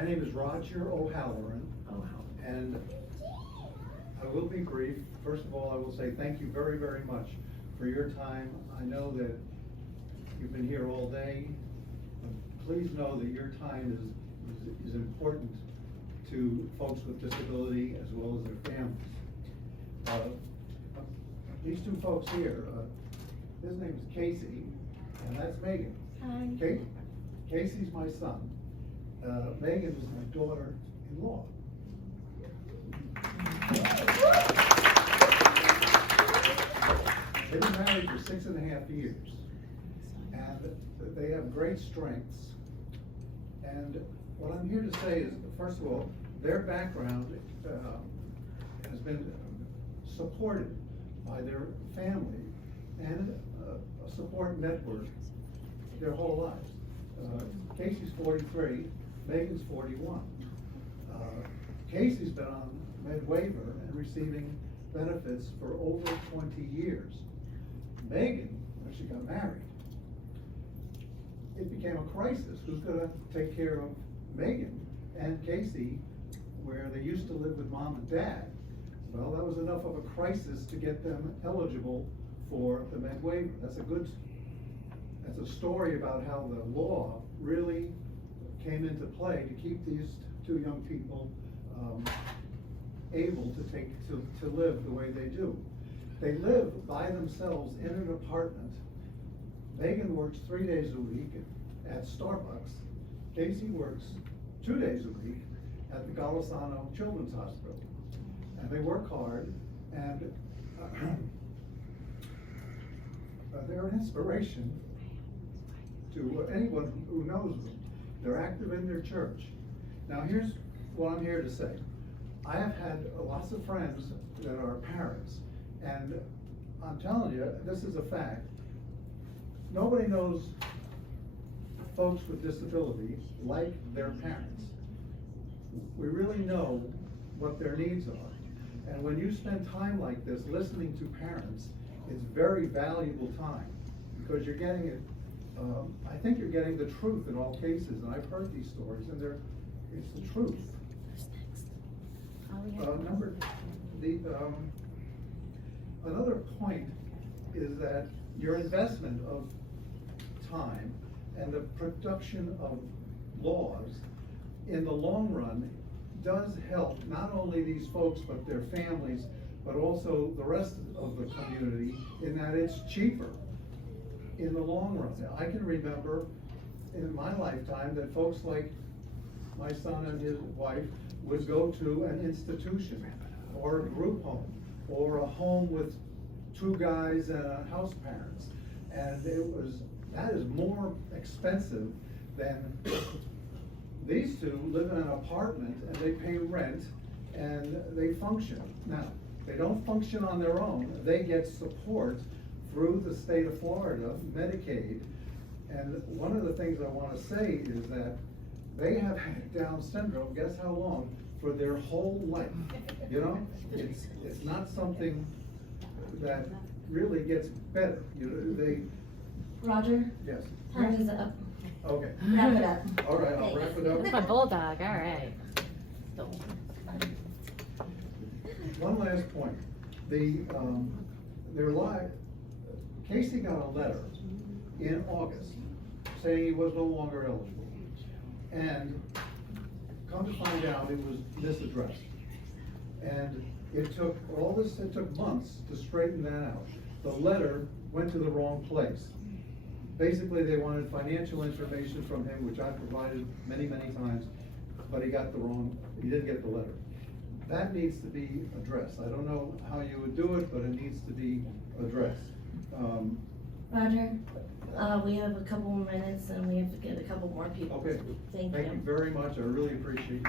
My name is Roger O'Halloran, and I will be brief. First of all, I will say thank you very, very much for your time. I know that you've been here all day. Please know that your time is important to folks with disability as well as their families. These two folks here, his name is Casey, and that's Megan. Hi. Casey's my son. Megan is my daughter-in-law. They've been married for 6.5 years, and they have great strengths. And what I'm here to say is, first of all, their background has been supported by their family and a support network their whole lives. Casey's 43, Megan's 41. Casey's been on MedWaiver and receiving benefits for over 20 years. Megan, when she got married, it became a crisis. Who's going to take care of Megan and Casey, where they used to live with mom and dad? Well, that was enough of a crisis to get them eligible for the MedWaiver. That's a story about how the law really came into play to keep these two young people able to live the way they do. They live by themselves in an apartment. Megan works 3 days a week at Starbucks. Casey works 2 days a week at the Golisano Children's Hospital. And they work hard, and they're an inspiration to anyone who knows them. They're active in their church. Now here's what I'm here to say. I have had lots of friends that are parents, and I'm telling you, this is a fact. Nobody knows folks with disabilities like their parents. We really know what their needs are. And when you spend time like this listening to parents, it's very valuable time, because you're getting it, I think you're getting the truth in all cases, and I've heard these stories, and it's the truth. Another point is that your investment of time and the production of laws in the long run does help not only these folks but their families, but also the rest of the community, in that it's cheaper in the long run. I can remember in my lifetime that folks like my son and his wife would go to an institution or a group home or a home with 2 guys and a house parents, and that is more expensive than these two live in an apartment and they pay rent and they function. Now, they don't function on their own. They get support through the state of Florida, Medicaid. And one of the things I want to say is that they have had Down syndrome, guess how long? For their whole life. You know, it's not something that really gets better. You know, Roger? Yes. Time is up. Okay. Wrap it up. All right, I'll wrap it up. That's my bulldog, all right. One last point. Casey got a letter in August saying he was no longer eligible. And come to find out, it was misaddressed. And it took months to straighten that out. The letter went to the wrong place. Basically, they wanted financial information from him, which I provided many, many times, but he didn't get the letter. That needs to be addressed. I don't know how you would do it, but it needs to be addressed. Roger, we have a couple more minutes and we have to get a couple more people. Okay. Thank you. Thank you very much. I really appreciate it.